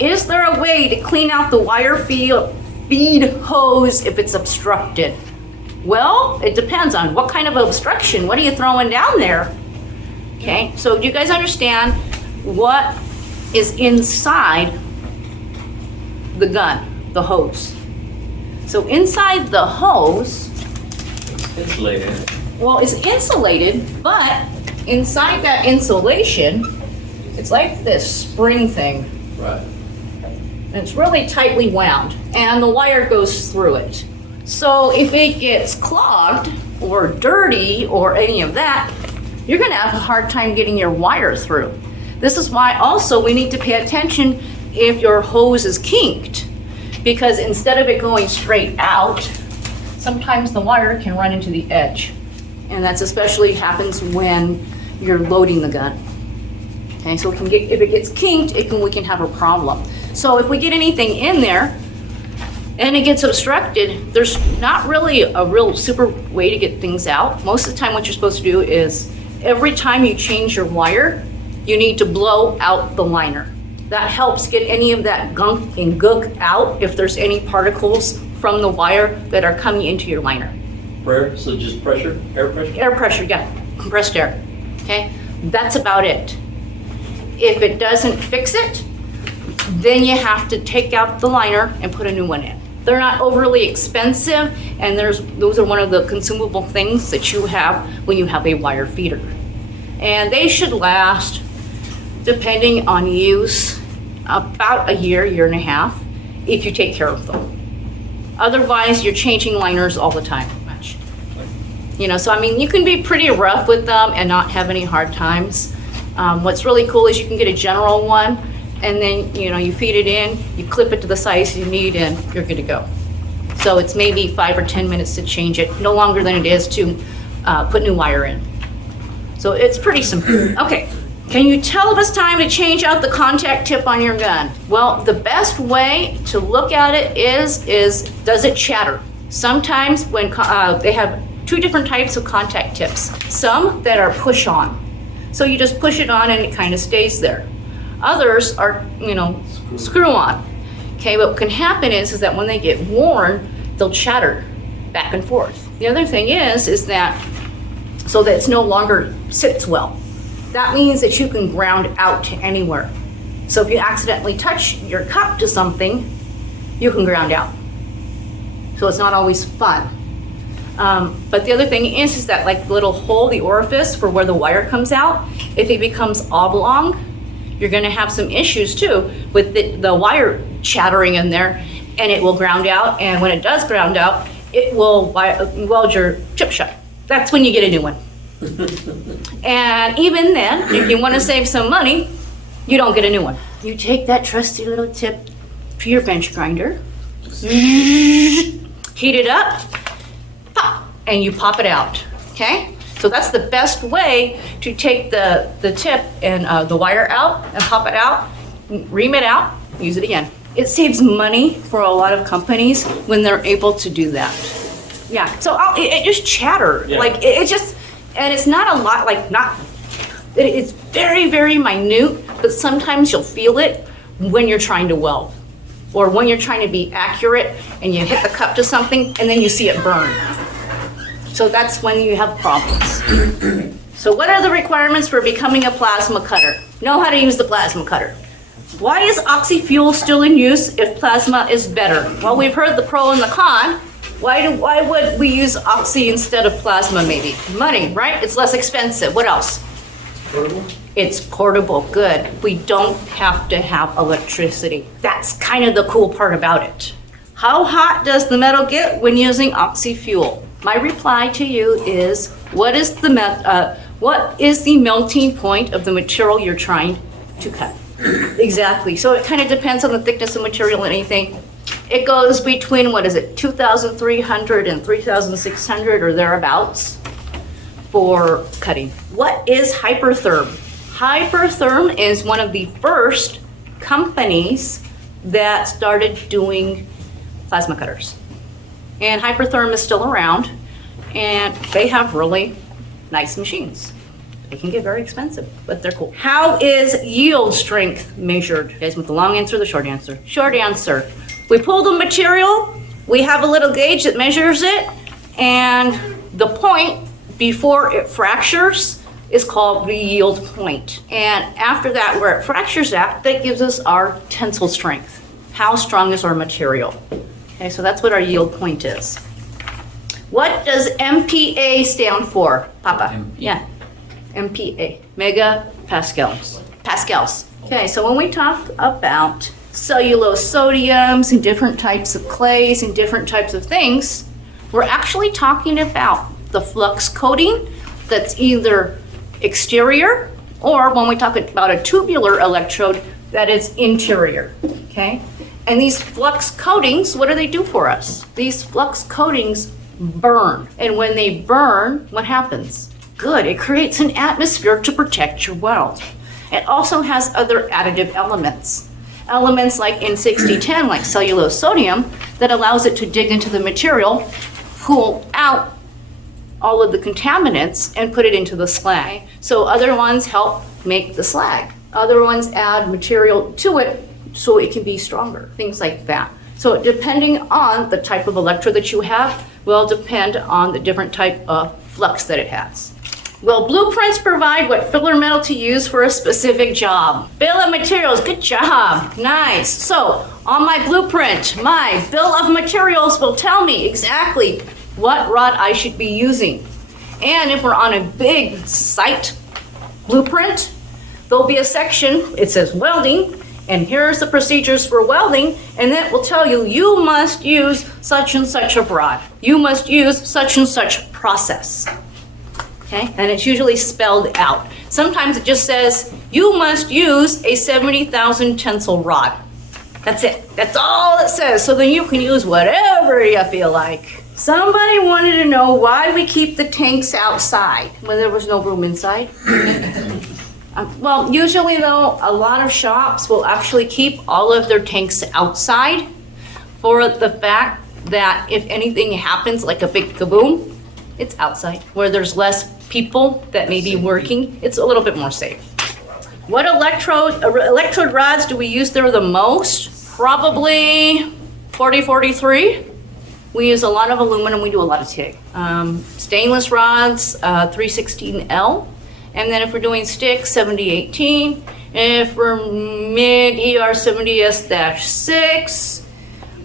Is there a way to clean out the wire feed hose if it's obstructed? Well, it depends on what kind of obstruction. What are you throwing down there? Okay, so do you guys understand what is inside the gun, the hose? So inside the hose, Insulated. well, it's insulated, but inside that insulation, it's like this spring thing. Right. And it's really tightly wound, and the wire goes through it. So if it gets clogged or dirty or any of that, you're gonna have a hard time getting your wire through. This is why also we need to pay attention if your hose is kinked, because instead of it going straight out, sometimes the wire can run into the edge. And that's especially happens when you're loading the gun. Okay, so if it gets kinked, we can have a problem. So if we get anything in there and it gets obstructed, there's not really a real super way to get things out. Most of the time what you're supposed to do is every time you change your wire, you need to blow out the liner. That helps get any of that gunk and gook out if there's any particles from the wire that are coming into your liner. Prayer, so just pressure, air pressure? Air pressure, yeah, compressed air, okay? That's about it. If it doesn't fix it, then you have to take out the liner and put a new one in. They're not overly expensive, and those are one of the consumable things that you have when you have a wire feeder. And they should last, depending on use, about a year, year and a half, if you take care of them. Otherwise, you're changing liners all the time. You know, so I mean, you can be pretty rough with them and not have any hard times. What's really cool is you can get a general one, and then, you know, you feed it in, you clip it to the size you need, and you're good to go. So it's maybe 5 or 10 minutes to change it, no longer than it is to put new wire in. So it's pretty simple. Okay, can you tell if it's time to change out the contact tip on your gun? Well, the best way to look at it is does it chatter? Sometimes when they have two different types of contact tips. Some that are push on. So you just push it on and it kind of stays there. Others are, you know, screw on. Okay, what can happen is that when they get worn, they'll chatter back and forth. The other thing is that, so that it's no longer sits well. That means that you can ground out to anywhere. So if you accidentally touch your cup to something, you can ground out. So it's not always fun. But the other thing is that like the little hole, the orifice for where the wire comes out, if it becomes oblong, you're gonna have some issues too with the wire chattering in there, and it will ground out, and when it does ground out, it will weld your chip shut. That's when you get a new one. And even then, if you wanna save some money, you don't get a new one. You take that trusty little tip to your bench grinder, heat it up, pop, and you pop it out, okay? So that's the best way to take the tip and the wire out and pop it out, ream it out, use it again. It saves money for a lot of companies when they're able to do that. Yeah, so it just chatter, Yeah. like it just, and it's not a lot, like it's very, very minute, but sometimes you'll feel it when you're trying to weld or when you're trying to be accurate and you hit the cup to something and then you see it burn. So that's when you have problems. So what are the requirements for becoming a plasma cutter? Know how to use the plasma cutter. Why is oxy-fuel still in use if plasma is better? Well, we've heard the pro and the con. Why would we use oxy instead of plasma maybe? Money, right? It's less expensive. What else? Portable? It's portable, good. We don't have to have electricity. That's kind of the cool part about it. How hot does the metal get when using oxy-fuel? My reply to you is, what is the melting point of the material you're trying to cut? Exactly, so it kind of depends on the thickness of material and anything. It goes between, 2,300 and 3,600 or thereabouts for cutting. What is Hypertherm? Hypertherm is one of the first companies that started doing plasma cutters. And Hypertherm is still around, and they have really nice machines. They can get very expensive, but they're cool. How is yield strength measured? You guys want the long answer or the short answer? Short answer. We pull the material, we have a little gauge that measures it, and the point before it fractures is called the yield point. And after that, where it fractures at, that gives us our tensile strength. How strong is our material? Okay, so that's what our yield point is. What does MPa stand for, Papa? MPa. Yeah, MPa, megapascals. Pascals. Okay, so when we talk about cellulose sodiums and different types of clays and different types of things, we're actually talking about the flux coating that's either exterior, or when we talk about a tubular electrode, that is interior, okay? And these flux coatings, what do they do for us? These flux coatings burn. And when they burn, what happens? Good, it creates an atmosphere to protect your weld. It also has other additive elements. Elements like N6010, like cellulose sodium, that allows it to dig into the material, pull out all of the contaminants and put it into the slag. So other ones help make the slag. Other ones add material to it so it can be stronger, things like that. So depending on the type of electrode that you have will depend on the different type of flux that it has. Well, blueprints provide what filler metal to use for a specific job. Bill of materials, good job, nice. So on my blueprint, my bill of materials will tell me exactly what rod I should be using. And if we're on a big site blueprint, there'll be a section, it says welding, and here's the procedures for welding, and that will tell you, you must use such and such a rod. You must use such and such process. Okay, and it's usually spelled out. Sometimes it just says, you must use a 70,000 tensile rod. That's it, that's all it says. So then you can use whatever you feel like. Somebody wanted to know why we keep the tanks outside when there was no room inside. Well, usually though, a lot of shops will actually keep all of their tanks outside for the fact that if anything happens, like a big kaboom, it's outside. Where there's less people that may be working, it's a little bit more safe. What electrode rods do we use there the most? Probably 4043. We use a lot of aluminum, we do a lot of TIG. Stainless rods, 316L. And then if we're doing stick, 7018. If we're MIG, ER70S-6,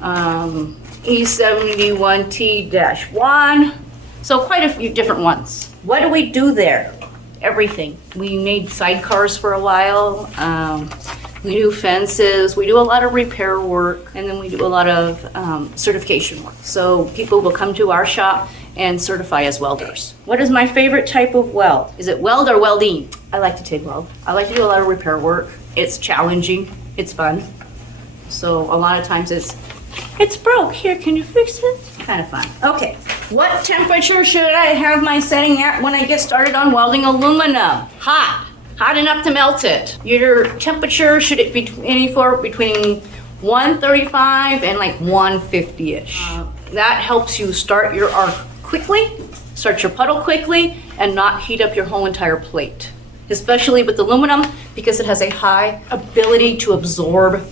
E71T-1. So quite a few different ones. What do we do there? Everything. We made sidecars for a while. We do fences. We do a lot of repair work. And then we do a lot of certification work. So people will come to our shop and certify as welders. What is my favorite type of weld? Is it weld or welding? I like to TIG weld. I like to do a lot of repair work. It's challenging, it's fun. So a lot of times it's broke, here, can you fix it? Kind of fun. Okay, what temperature should I have my setting at when I get started on welding aluminum? Hot enough to melt it. Your temperature, should it be anywhere between 135 and like 150-ish. That helps you start your arc quickly, start your puddle quickly, and not heat up your whole entire plate. Especially with aluminum, because it has a high ability to absorb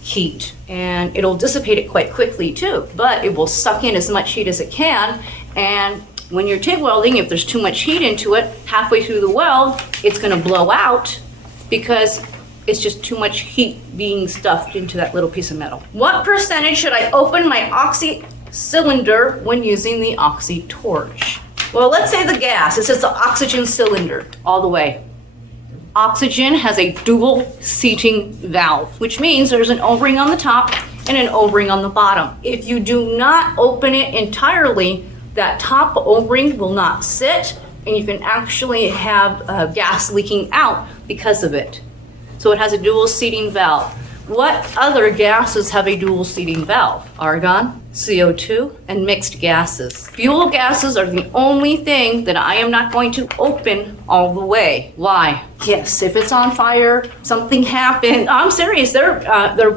heat. And it'll dissipate it quite quickly too, but it will suck in as much heat as it can. And when you're TIG welding, if there's too much heat into it, halfway through the weld, it's gonna blow out because it's just too much heat being stuffed into that little piece of metal. What percentage should I open my oxy cylinder when using the oxy torch? Well, let's say the gas, it says the oxygen cylinder all the way. Oxygen has a dual seating valve, which means there's an O-ring on the top and an O-ring on the bottom. If you do not open it entirely, that top O-ring will not sit, and you can actually have gas leaking out because of it. So it has a dual seating valve. What other gases have a dual seating valve? Argon, CO2, and mixed gases. Fuel gases are the only thing that I am not going to open all the way. Why? Yes, if it's on fire, something happened. I'm serious, there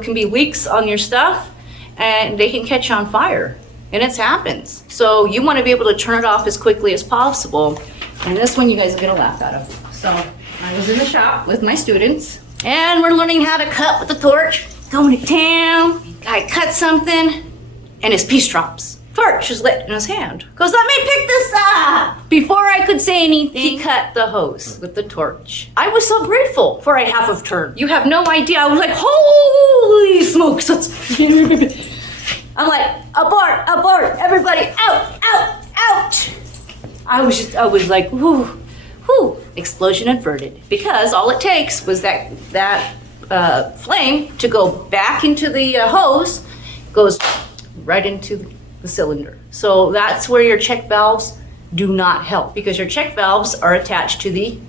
can be leaks on your stuff and they can catch on fire, and it happens. So you want to be able to turn it off as quickly as possible. And this one you guys are gonna laugh out of. So I was in the shop with my students and we're learning how to cut with the torch. Going to town, guy cut something and his piece drops. Torch is lit in his hand. Goes, let me pick this up. Before I could say anything, he cut the hose with the torch. I was so grateful for a half of turn. You have no idea. I was like, holy smokes. I'm like, abort, abort, everybody, out, out, out. I was like, whoo, whoo, explosion averted. Because all it takes was that flame to go back into the hose, goes right into the cylinder. So that's where your check valves do not help, because your check valves are attached to the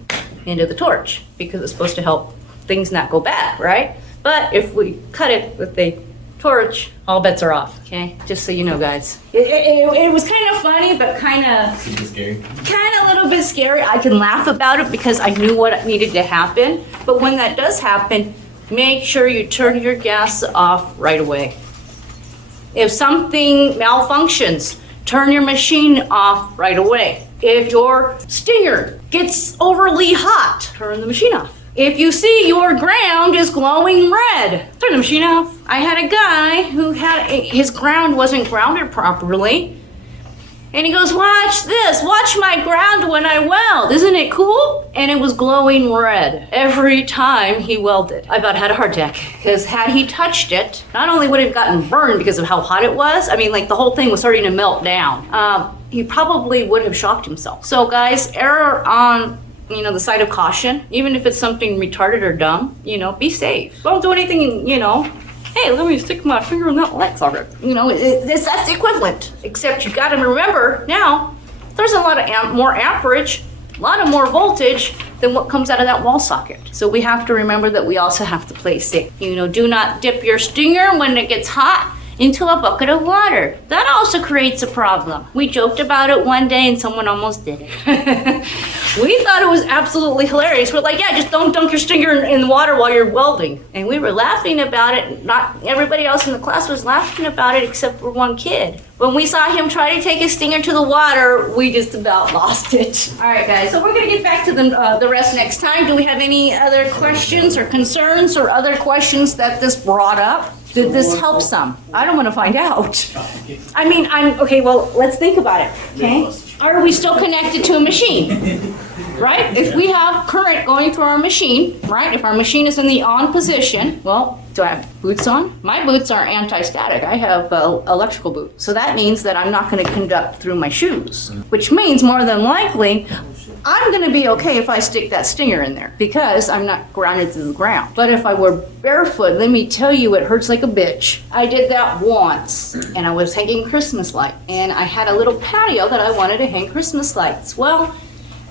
end of the torch because it's supposed to help things not go bad, right? But if we cut it with a torch, all bets are off, okay? Just so you know, guys. It was kind of funny, but kind of scary. Kind of a little bit scary. I can laugh about it because I knew what needed to happen. But when that does happen, make sure you turn your gas off right away. If something malfunctions, turn your machine off right away. If your stinger gets overly hot, turn the machine off. If you see your ground is glowing red, turn the machine off. I had a guy who his ground wasn't grounded properly. And he goes, watch this, watch my ground when I weld. Isn't it cool? And it was glowing red every time he welded. I about had a heart attack, because had he touched it, not only would he have gotten burned because of how hot it was, I mean, like the whole thing was starting to melt down. He probably would have shocked himself. So guys, err on the side of caution. Even if it's something retarded or dumb, be safe. Don't do anything, hey, let me stick my finger in that light socket. That's the equivalent. Except you gotta remember now, there's a lot of more amperage, a lot of more voltage than what comes out of that wall socket. So we have to remember that we also have to play safe. Do not dip your stinger when it gets hot into a bucket of water. That also creates a problem. We joked about it one day and someone almost did it. We thought it was absolutely hilarious. We're like, yeah, just don't dunk your stinger in the water while you're welding. And we were laughing about it. Not everybody else in the class was laughing about it except for one kid. When we saw him try to take his stinger to the water, we just about lost it. All right, guys, so we're gonna get back to the rest next time. Do we have any other questions or concerns or other questions that this brought up? Did this help some? I don't want to find out. I mean, okay, well, let's think about it, okay? Are we still connected to a machine, right? If we have current going through our machine, right? If our machine is in the on position, well, do I have boots on? My boots are anti-static. I have electrical boots. So that means that I'm not going to conduct through my shoes, which means more than likely, I'm gonna be okay if I stick that stinger in there because I'm not grounded to the ground. But if I were barefoot, let me tell you, it hurts like a bitch. I did that once and I was hanging Christmas lights and I had a little patio that I wanted to hang Christmas lights. Well,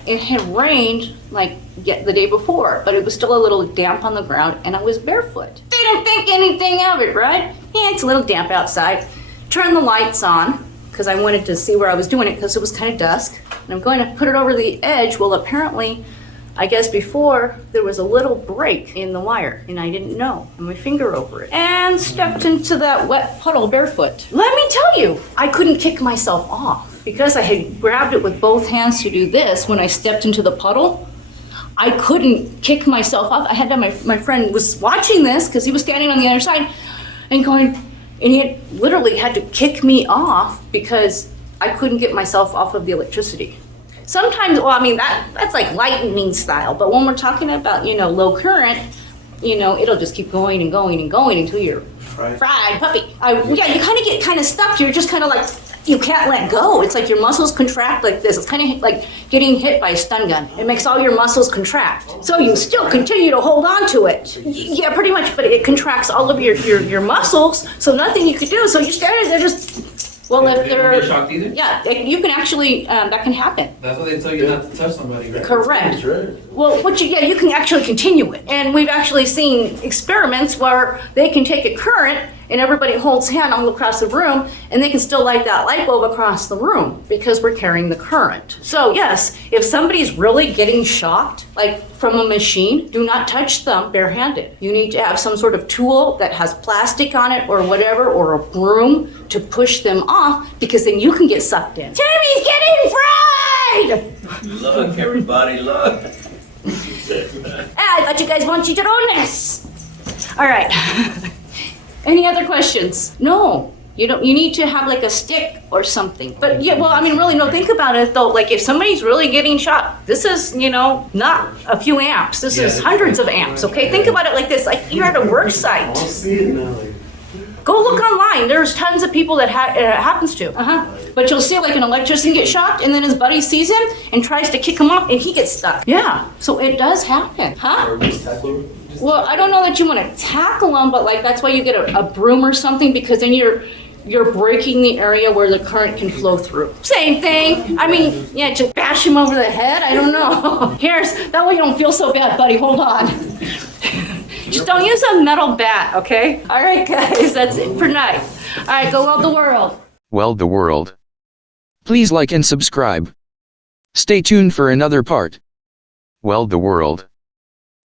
it had rained like the day before, but it was still a little damp on the ground and I was barefoot. Didn't think anything of it, right? Yeah, it's a little damp outside. Turn the lights on because I wanted to see where I was doing it because it was kind of dusk. And I'm going to put it over the edge. Well, apparently, I guess before, there was a little break in the wire, and I didn't know. And my finger over it. And stepped into that wet puddle barefoot. Let me tell you, I couldn't kick myself off. Because I had grabbed it with both hands to do this when I stepped into the puddle, I couldn't kick myself off. I had to, my friend was watching this, because he was standing on the other side, and going, and he had literally had to kick me off because I couldn't get myself off of the electricity. Sometimes, well, I mean, that's like lightning style, but when we're talking about, low current, it'll just keep going and going and going until you're fried puppy. Yeah, you kind of get stuck. You're just kind of like, you can't let go. It's like your muscles contract like this. It's kind of like getting hit by a stun gun. It makes all your muscles contract. So you still continue to hold on to it. Yeah, pretty much, but it contracts all of your muscles, so nothing you could do. So you're standing there just, well, if they're, get shocked either? yeah, you can actually, that can happen. That's why they tell you not to touch somebody, right? Correct. That's right. Well, you can actually continue it. And we've actually seen experiments where they can take a current and everybody holds hand all across the room and they can still light that light bulb across the room because we're carrying the current. So yes, if somebody's really getting shocked, like from a machine, do not touch them barehanded. You need to have some sort of tool that has plastic on it or whatever, or a broom to push them off, because then you can get sucked in. Tammy's getting fried! Look, everybody, look. I thought you guys wanted to know this. All right. Any other questions? No. You need to have like a stick or something. But yeah, well, I mean, really, no, think about it though. Like if somebody's really getting shot, this is, not a few amps. This is hundreds of amps, okay? Think about it like this, like you're at a work site. Go look online. There's tons of people that it happens to. But you'll see like an electrician get shocked and then his buddy sees him and tries to kick him off and he gets stuck. Yeah, so it does happen, huh? Well, I don't know that you want to tackle them, but like that's why you get a broom or something, because then you're breaking the area where the current can flow through. Same thing. I mean, yeah, just bash him over the head. I don't know. That way you don't feel so bad, buddy. Hold on. Just don't use a metal bat, okay? All right, guys, that's it for tonight. All right, go weld the world. Weld the world. Please like and subscribe. Stay tuned for another part. Weld the world.